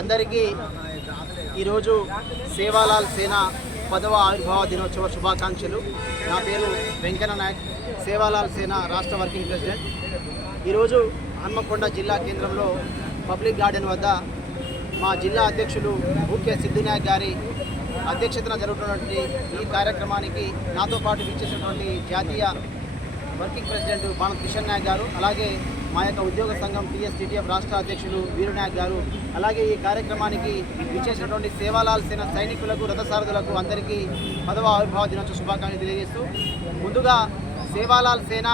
అందరికీ ఈరోజు సేవాలాల్ సేన 10వ ఆవిర్భావ దినోత్సవ శుభాకాంక్షలు. నా పేరు వెంకన్న నాయక్, సేవాలాల్ సేన రాష్ట్ర వర్కింగ్ ప్రెసిడెంట్. ఈరోజు హన్మకొండ జిల్లా కేంద్రంలో పబ్లిక్ గార్డెన్ వద్ద మా జిల్లా అధ్యక్షులు ముఖ్య సిద్ధినాయక్ గారి అధ్యక్షతన జరుగుతున్నటువంటి ఈ కార్యక్రమానికి నాతో పాటు విచ్చేసినటువంటి జాతీయ వర్కింగ్ ప్రెసిడెంట్ బాణం కిషన్ నాయక్ గారు, అలాగే మా యొక్క ఉద్యోగ సంఘం టీఎస్టీటీఎఫ్ రాష్ట్ర అధ్యక్షులు వీరునాయక్ గారు, అలాగే ఈ కార్యక్రమానికి విచ్చేసినటువంటి సేవాలాల్ సేన సైనికులకు, రథసారథులకు అందరికీ 10వ ఆవిర్భావ దినోత్సవ శుభాకాంక్షలు తెలియజేస్తూ, ముందుగా సేవాలాల్ సేన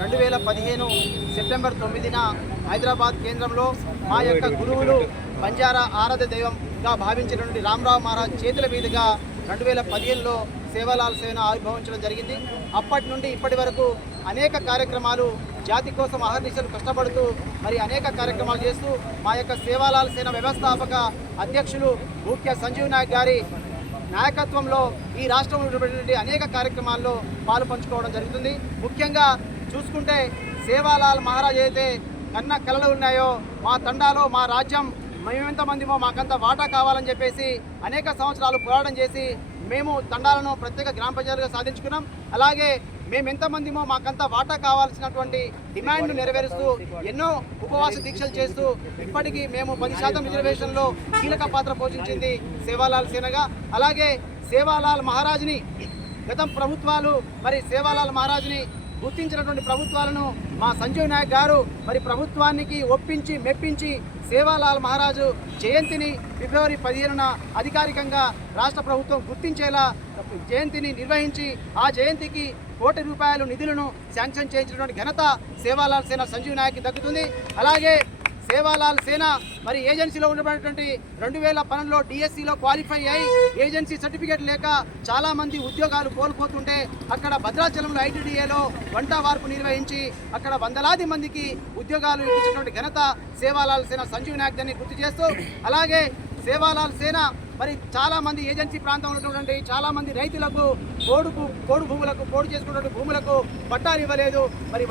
2015 సెప్టెంబర్ 9న హైదరాబాద్ కేంద్రంలో మా యొక్క గురువులు బంజారా ఆరాధ్య దైవంగా భావించినటువంటి రామరావు మహారాజ్ చేతుల మీదుగా 2015లో సేవాలాల్ సేన ఆవిర్భవించడం జరిగింది. అప్పటి నుండి ఇప్పటి వరకు అనేక కార్యక్రమాలు జాతి కోసం అహర్నిశలు కష్టపడుతూ అనేక కార్యక్రమాలు చేస్తూ మా యొక్క సేవాలాల్ సేన వ్యవస్థాపక అధ్యక్షులు ముఖ్య సంజీవ్ నాయక్ గారి నాయకత్వంలో ఈ రాష్ట్రంలో ఉన్నటువంటి అనేక కార్యక్రమాల్లో పాలు పంచుకోవడం జరుగుతుంది. ముఖ్యంగా చూసుకుంటే సేవాలాల్ మహారాజ్ అయితే కన్న కలలు ఉన్నాయో, మా తండాలో మా రాజ్యం మేమెంతమందిమో మాకంత వాటా కావాలని చెప్పేసి అనేక సంవత్సరాలు పోరాటం చేసి మేము తండాలను ప్రత్యేక గ్రామ పంచాయతీగా సాధించుకున్నాం. అలాగే మేము ఎంతమందిమో మాకంత వాటా కావాల్సినటువంటి డిమాండ్ను నెరవేరుస్తూ ఎన్నో ఉపవాస దీక్షలు చేస్తూ ఇప్పటికీ మేము 10% రిజర్వేషన్లో కీలక పాత్ర పోషించింది సేవాలాల్ సేనగా. అలాగే సేవాలాల్ మహారాజ్ని గతం ప్రభుత్వాలు సేవాలాల్ మహారాజ్ని గుర్తించినటువంటి ప్రభుత్వాలను మా సంజీవ్ నాయక్ గారు ప్రభుత్వానికి ఒప్పించి మెప్పించి సేవాలాల్ మహారాజు జయంతిని ఫిబ్రవరి 15న అధికారికంగా రాష్ట్ర ప్రభుత్వం గుర్తించేలా జయంతిని నిర్వహించి ఆ జయంతికి ₹1 కోటి నిధులను శాంక్షన్ చేయించినటువంటి ఘనత సేవాలాల్ సేన సంజీవ్ నాయక్కి దక్కుతుంది. అలాగే సేవాలాల్ సేన ఏజెన్సీలో ఉన్నటువంటి 2012లో డిఎస్సిలో క్వాలిఫై అయి ఏజెన్సీ సర్టిఫికేట్ లేక చాలామంది ఉద్యోగాలు కోల్పోతుంటే అక్కడ భద్రాచలంలో ఐటీడీఏలో వంట వార్పు నిర్వహించి అక్కడ వందలాది మందికి ఉద్యోగాలు ఇచ్చినటువంటి ఘనత సేవాలాల్ సేన సంజీవ్ నాయక్ దాన్ని గుర్తు చేస్తూ, అలాగే సేవాలాల్ సేన చాలామంది ఏజెన్సీ ప్రాంతంలో ఉన్నటువంటి చాలామంది రైతులకు పోడు భూములకు పోడు చేసుకున్నటువంటి భూములకు పట్టాలు ఇవ్వలేదు.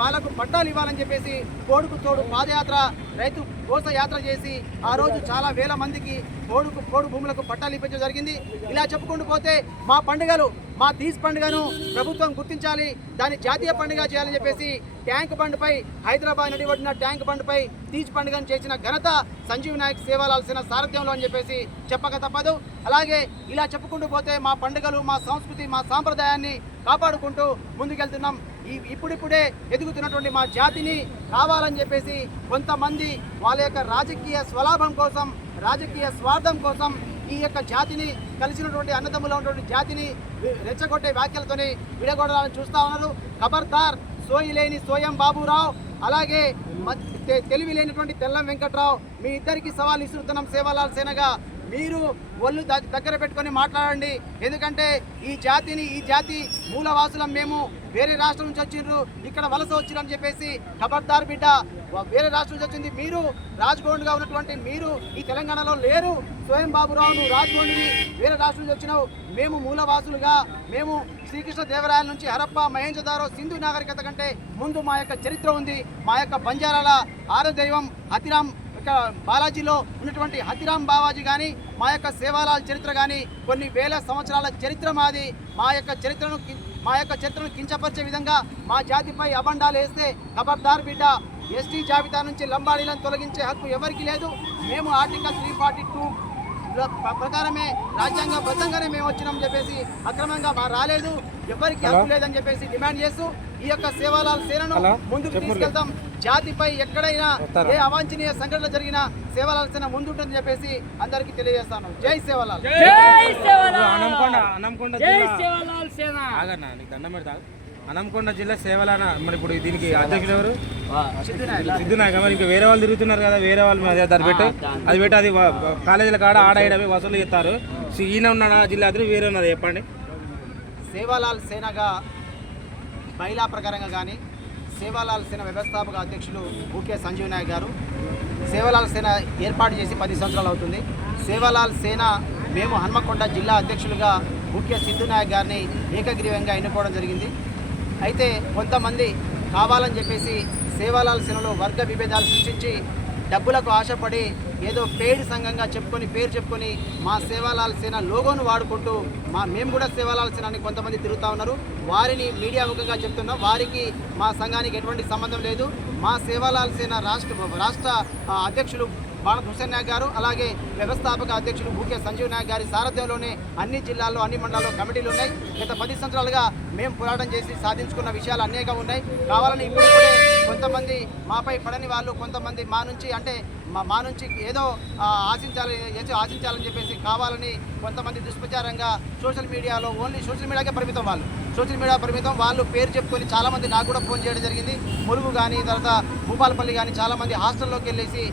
వాళ్ళకు పట్టాలు ఇవ్వాలని చెప్పేసి పోడుకు తోడు పాదయాత్ర, రైతు కోస యాత్ర చేసి ఆ రోజు చాలా వేల మందికి పోడు భూములకు పట్టాలు ఇప్పించడం జరిగింది. ఇలా చెప్పుకుంటూ పోతే మా పండుగలు, మా తీజ్ పండుగను ప్రభుత్వం గుర్తించాలి, దాన్ని జాతీయ పండుగ చేయాలని చెప్పేసి ట్యాంక్ బండ్పై హైదరాబాద్ నడిబడిన ట్యాంక్ బండ్పై తీజ్ పండుగను చేసిన ఘనత సంజీవ్ నాయక్ సేవాలాల్ సేన సారథ్యంలో అని చెప్పేసి చెప్పక తప్పదు. అలాగే ఇలా చెప్పుకుంటూ పోతే మా పండుగలు, మా సంస్కృతి, మా సాంప్రదాయాన్ని కాపాడుకుంటూ ముందుకెళ్తున్నాం. ఇప్పుడిప్పుడే ఎదుగుతున్నటువంటి మా జాతిని కావాలని చెప్పేసి కొంతమంది వాళ్ళ యొక్క రాజకీయ స్వలాభం కోసం, రాజకీయ స్వార్థం కోసం ఈ యొక్క జాతిని, కలిసినటువంటి అన్నదమ్ములో ఉన్నటువంటి జాతిని రెచ్చగొట్టే వ్యాఖ్యలతోనే విడగొడాలని చూస్తూ ఉన్నారు. ఖబర్దార్, సోయి లేని సోయం బాబురావు, అలాగే తెలివి లేనటువంటి తెల్లం వెంకట్రావు, మీ ఇద్దరికి సవాల్ ఇస్తున్నాం సేవాలాల్ సేనగా. మీరు ఒళ్ళు దగ్గర పెట్టుకొని మాట్లాడండి. ఎందుకంటే ఈ జాతి మూలవాసులం మేము, వేరే రాష్ట్రం నుంచి వచ్చిండ్రు, ఇక్కడ వలస వచ్చిరని చెప్పేసి ఖబర్దార్ బిడ్డ, వేరే రాష్ట్రం నుంచి వచ్చింది మీరు, రాజ్గోండ్గా ఉన్నటువంటి మీరు ఈ తెలంగాణలో లేరు. స్వయం బాబురావు, నువ్వు రాజ్గోండ్ని, వేరే రాష్ట్రం నుంచి వచ్చినావు. మేము మూలవాసులుగా, మేము శ్రీకృష్ణ దేవరాయల నుంచి హరప్ప, మహేంజదారో, సింధు నాగరికత కంటే ముందు మా యొక్క చరిత్ర ఉంది. మా యొక్క బంజారాల ఆరాధ్యదైవం హతిరామ్, బాలాజీలో ఉన్నటువంటి హతిరామ్ బావాజీ కానీ, మా యొక్క సేవాలాల్ చరిత్ర కానీ కొన్ని వేల సంవత్సరాల చరిత్ర మాది. మా యొక్క చరిత్రను కించపరిచే విధంగా మా జాతిపై అబండాలు వేస్తే ఖబర్దార్ బిడ్డ, ఎస్టీ జాబితా నుంచి లంబాడీలను తొలగించే హక్కు ఎవరికి లేదు. మేము ఆర్టికల్ 342 ప్రకారమే రాజ్యాంగబద్ధంగానే మేము వచ్చినామని చెప్పేసి అక్రమంగా రాలేదు, ఎవరికి హక్కు లేదని చెప్పేసి డిమాండ్ చేస్తూ ఈ యొక్క సేవాలాల్ సేనను ముందుకు తీసుకెళ్తాం. జాతిపై ఎక్కడైనా ఏ అవాంఛనీయ సంఘటన జరిగినా సేవాలాల్ సేన ముందుంటుందని చెప్పేసి అందరికీ తెలియజేస్తాను. జై సేవాలాల్. హన్మకొండ జిల్లా సేవలాన ఇప్పుడు దీనికి అధ్యక్షులు ఎవరు? సిద్ధినాయక. ఇంకా వేరే వాళ్ళు తిరుగుతున్నారు కదా, వేరే వాళ్ళు దాన్ని పెట్టి అది కాలేజీల కాడ ఆడవి వసూలు చేస్తారు. ఈయన ఉన్నాడా జిల్లా అధ్యక్షులు, వేరే ఉన్నది చెప్పండి. సేవాలాల్ సేనగా బైలా ప్రకారంగా కానీ సేవాలాల్ సేన వ్యవస్థాపక అధ్యక్షులు ముఖ్య సంజీవ్ నాయక్ గారు సేవాలాల్ సేన ఏర్పాటు చేసి 10 సంవత్సరాలు అవుతుంది. సేవాలాల్ సేన మేము హన్మకొండ జిల్లా అధ్యక్షులుగా ముఖ్య సిద్ధినాయక్ గారిని ఏకగ్రీవంగా ఎన్నుకోవడం జరిగింది. అయితే కొంతమంది కావాలని చెప్పేసి సేవాలాల్ సేనలో వర్గ విభేదాలు సృష్టించి డబ్బులకు ఆశపడి ఏదో పెయిడ్ సంఘంగా పేరు చెప్పుకొని మా సేవాలాల్ సేన లోగోను వాడుకుంటూ మేము కూడా సేవాలాల్ సేన అని కొంతమంది తిరుగుతూ ఉన్నారు. వారిని మీడియా ముఖంగా చెప్తున్నాం, వారికి మా సంఘానికి ఎటువంటి సంబంధం లేదు. మా సేవాలాల్ సేన రాష్ట్ర అధ్యక్షులు భారత్ హుసేన్ నాయక్ గారు, అలాగే వ్యవస్థాపక అధ్యక్షులు భూకే సంజీవ్ నాయక్ గారి సారథ్యంలోనే అన్ని జిల్లాల్లో అన్ని మండలాల్లో కమిటీలు ఉన్నాయి. గత 10 సంవత్సరాలుగా మేము పోరాటం చేసి సాధించుకున్న విషయాలు అనేకం ఉన్నాయి. కావాలని ఇప్పుడే కొంతమంది మాపై పడని వాళ్ళు కొంతమంది మా నుంచి ఏదో ఆశించాలని చెప్పేసి కావాలని కొంతమంది దుష్ప్రచారంగా సోషల్ మీడియాలో ఓన్లీ సోషల్ మీడియాకే పరిమితం వాళ్ళు పేరు చెప్పుకొని చాలామంది నాకు కూడా ఫోన్ చేయడం జరిగింది. ములుగు కానీ తర్వాత భూపాలపల్లి కానీ చాలామంది హాస్టల్లోకి వెళ్ళేసి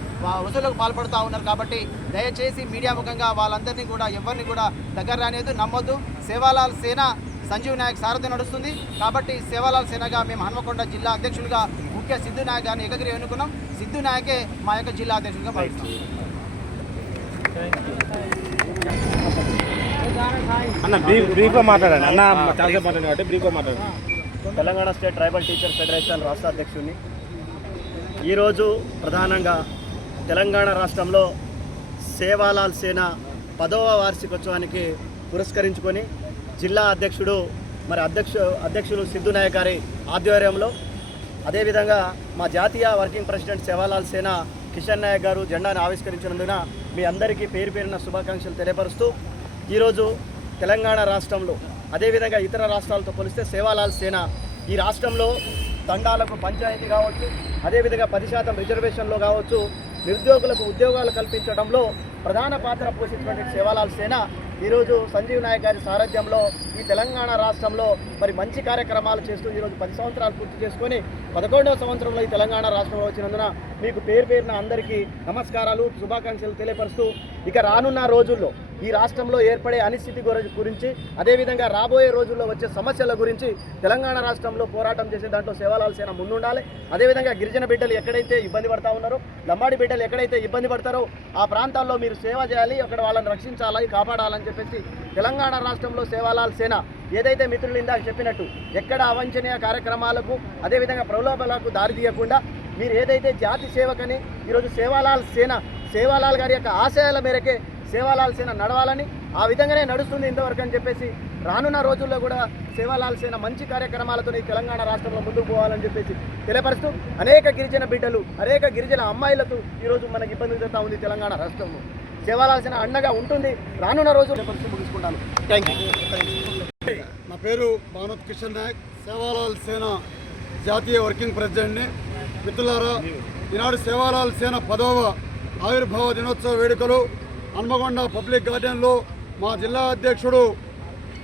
వసూళ్లకు పాల్పడుతూ ఉన్నారు. కాబట్టి దయచేసి మీడియా ముఖంగా వాళ్ళందరినీ కూడా ఎవరిని కూడా దగ్గర రానేది నమ్మొద్దు. సేవాలాల్ సేన సంజీవ్ నాయక్ సారథ్యం నడుస్తుంది. కాబట్టి సేవాలాల్ సేనగా మేము హన్మకొండ జిల్లా అధ్యక్షులుగా ముఖ్య సిద్ధు నాయక్ గారిని ఏకగిరి ఎన్నుకున్నాం. సిద్ధు నాయకే మా యొక్క జిల్లా అధ్యక్షులుగా భావిస్తాం. Telangana state tribal teacher federation రాష్ట్ర అధ్యక్షుడిని. ఈరోజు ప్రధానంగా తెలంగాణ రాష్ట్రంలో సేవాలాల్ సేన 10వ వార్షికోత్సవానికి పురస్కరించుకొని జిల్లా అధ్యక్షుడు అధ్యక్షులు సిద్ధు నాయక్ గారి ఆధ్వర్యంలో, అదేవిధంగా మా జాతీయ వర్కింగ్ ప్రెసిడెంట్ సేవాలాల్ సేన కిషన్ నాయక్ గారు జెండాను ఆవిష్కరించినందున మీ అందరికీ పేరున శుభాకాంక్షలు తెలియపరుస్తూ, ఈరోజు తెలంగాణ రాష్ట్రంలో అదేవిధంగా ఇతర రాష్ట్రాలతో పోలిస్తే సేవాలాల్ సేన ఈ రాష్ట్రంలో తండాలకు పంచాయతీ కావచ్చు, అదేవిధంగా 10% రిజర్వేషన్లో కావచ్చు, నిరుద్యోగులకు ఉద్యోగాలు కల్పించడంలో ప్రధాన పాత్ర పోషించినటువంటి సేవాలాల్ సేన ఈరోజు సంజీవ్ నాయక్ గారి సారథ్యంలో ఈ తెలంగాణ రాష్ట్రంలో మరి మంచి కార్యక్రమాలు చేస్తూ ఈరోజు 10 సంవత్సరాలు పూర్తి చేసుకొని 11వ సంవత్సరంలో ఈ తెలంగాణ రాష్ట్రంలో వచ్చినందున మీకు పేరున అందరికీ నమస్కారాలు, శుభాకాంక్షలు తెలియపరుస్తూ, ఇక రానున్న రోజుల్లో ఈ రాష్ట్రంలో ఏర్పడే అనిశ్చితి గురించి, అదేవిధంగా రాబోయే రోజుల్లో వచ్చే సమస్యల గురించి తెలంగాణ రాష్ట్రంలో పోరాటం చేసే దాంట్లో సేవాలాల్ సేన ముందుండాలి. అదేవిధంగా గిరిజన బిడ్డలు ఎక్కడైతే ఇబ్బంది పడతా ఉన్నారో, లంబాడి బిడ్డలు ఎక్కడైతే ఇబ్బంది పడతారో ఆ ప్రాంతాల్లో మీరు సేవ చేయాలి, అక్కడ వాళ్ళని రక్షించాలి, కాపాడాలని చెప్పేసి తెలంగాణ రాష్ట్రంలో సేవాలాల్ సేన ఏదైతే మిత్రులు ఇందాక చెప్పినట్టు ఎక్కడ అవాంఛనీయ కార్యక్రమాలకు అదేవిధంగా ప్రలోభాలకు దారి తీయకుండా మీరు ఏదైతే జాతి సేవకని ఈరోజు సేవాలాల్ గారి యొక్క ఆశయాల మేరకే సేవాలాల్ సేన నడవాలని, ఆ విధంగానే నడుస్తుంది ఇంతవరకు అని చెప్పేసి రానున్న రోజుల్లో కూడా సేవాలాల్ సేన మంచి కార్యక్రమాలతో ఈ తెలంగాణ రాష్ట్రంలో ముందుకు పోవాలని చెప్పేసి తెలియపరుస్తూ, అనేక గిరిజన బిడ్డలు అనేక గిరిజన అమ్మాయిలతో ఈరోజు మనకి ఇబ్బందులు జరుగుతూ ఉంది తెలంగాణ రాష్ట్రంలో. సేవాలాల్ సేన అండగా ఉంటుంది. రానున్న రోజు ముగించుకుంటాను. Thank you. నా పేరు భానుత్ కిషన్ నాయక్, సేవాలాల్ సేన జాతీయ వర్కింగ్ ప్రెసిడెంట్ని. మిత్రులారా, ఈనాడు సేవాలాల్ సేన 10వ ఆవిర్భావ దినోత్సవ వేడుకలు హన్మకొండ పబ్లిక్ గార్డెన్లో మా జిల్లా అధ్యక్షుడు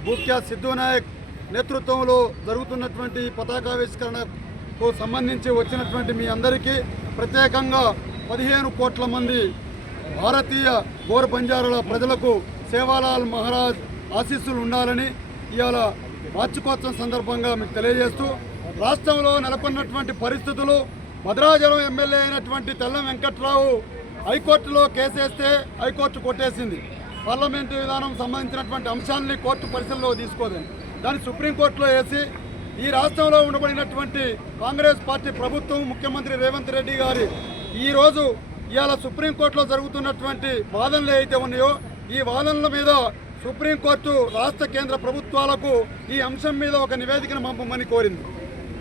భూక్యా సిద్ధు నాయక్ నేతృత్వంలో జరుగుతున్నటువంటి పతాకావిష్కరణకు సంబంధించి వచ్చినటువంటి మీ అందరికీ ప్రత్యేకంగా 15 కోట్ల మంది భారతీయ గోర్ బంజారాల ప్రజలకు సేవాలాల్ మహారాజ్ ఆశీస్సులు ఉండాలని ఇవాళ వార్షికోత్సవం సందర్భంగా మీకు తెలియజేస్తూ, రాష్ట్రంలో నెలకొన్నటువంటి పరిస్థితులు, భద్రాచలం ఎమ్మెల్యే అయినటువంటి తెల్లం వెంకట్రావు హైకోర్టులో కేసేస్తే హైకోర్టు కొట్టేసింది. పార్లమెంటు విధానం సంబంధించినటువంటి అంశాన్ని కోర్టు పరిశీలనలో తీసుకోదని దాన్ని సుప్రీంకోర్టులో వేసి ఈ రాష్ట్రంలో ఉండబడినటువంటి కాంగ్రెస్ పార్టీ ప్రభుత్వం, ముఖ్యమంత్రి రేవంత్ రెడ్డి గారి ఈరోజు ఇవాళ సుప్రీంకోర్టులో జరుగుతున్నటువంటి వాదనలు అయితే ఉన్నాయో ఈ వాదనల మీద సుప్రీంకోర్టు రాష్ట్ర కేంద్ర ప్రభుత్వాలకు ఈ అంశం మీద ఒక నివేదికను పంపమని కోరింది.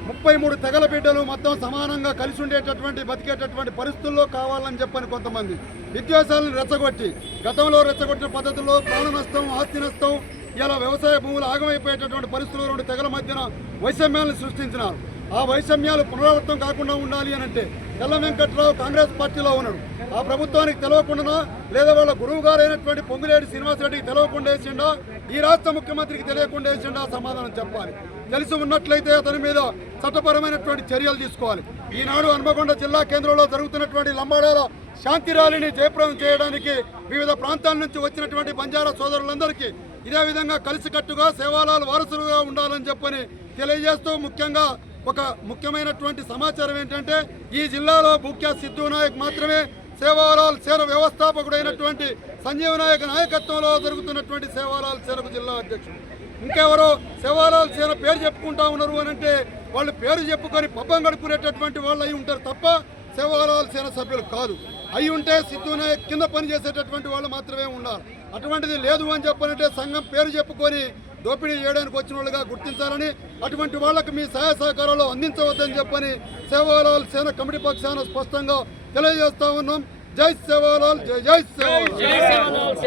33 తెగల బిడ్డలు మొత్తం సమానంగా కలిసి ఉండేటటువంటి బతికేటటువంటి పరిస్థితుల్లో కావాలని చెప్పని కొంతమంది విద్వేషాలను రెచ్చగొట్టి, గతంలో రెచ్చగొట్టిన పద్ధతుల్లో ప్రాణ నష్టం, ఆస్తి నష్టం, ఇలా వ్యవసాయ భూములు ఆగమైపోయేటటువంటి పరిస్థితుల్లో 2 తెగల మధ్యన వైషమ్యాలను సృష్టించినారు. ఆ వైషమ్యాలు పునరావృతం కాకుండా ఉండాలి అని అంటే తెల్లం వెంకట్రావు కాంగ్రెస్ పార్టీలో ఉన్నాడు. ఆ ప్రభుత్వానికి తెలియకుండా లేదా వాళ్ళ గురువు గారు అయినటువంటి పొంగులేటి శ్రీనివాసరెడ్డికి తెలియకుండా వేసిండా, ఈ రాష్ట్ర ముఖ్యమంత్రికి తెలియకుండా వేసిండా సమాధానం చెప్పాలి. తెలిసి ఉన్నట్లయితే అతని మీద చట్టపరమైనటువంటి చర్యలు తీసుకోవాలి. ఈనాడు హన్మకొండ జిల్లా కేంద్రంలో జరుగుతున్నటువంటి లంబాడాల శాంతి ర్యాలీని జయప్రదం చేయడానికి వివిధ ప్రాంతాల నుంచి వచ్చినటువంటి బంజారా సోదరులందరికీ ఇదే విధంగా కలిసికట్టుగా సేవాలాల్ వారసులుగా ఉండాలని చెప్పని తెలియజేస్తూ, ముఖ్యంగా ఒక ముఖ్యమైనటువంటి సమాచారం ఏంటంటే ఈ జిల్లాలో భూక్యా సిద్ధు నాయక్ మాత్రమే సేవాలాల్ సేన వ్యవస్థాపకుడైనటువంటి సంజీవ్ నాయక్ నాయకత్వంలో జరుగుతున్నటువంటి సేవాలాల్ సేనకు జిల్లా అధ్యక్షుడు. ఇంకెవరో సేవాలాల్ సేన పేరు చెప్పుకుంటా ఉన్నారు అని అంటే వాళ్ళు పేరు చెప్పుకొని పబ్బం గడుపుకునేటటువంటి వాళ్ళు అయి ఉంటారు తప్ప సేవాలాల్ సేన సభ్యులు కాదు. అయి ఉంటే సిద్ధు నాయక్ కింద పనిచేసేటటువంటి వాళ్ళు మాత్రమే ఉండాలి. అటువంటిది లేదు అని చెప్పనంటే సంఘం పేరు చెప్పుకొని దోపిడీ చేయడానికి వచ్చిన వాళ్ళుగా గుర్తించాలని, అటువంటి వాళ్ళకు మీ సహాయ సహకారాలు అందించవద్దని చెప్పని సేవాలాల్ సేన కమిటీ పక్షాన స్పష్టంగా తెలియజేస్తా ఉన్నాం. జై సేవాలాల్, జై జై సేవాలాల్.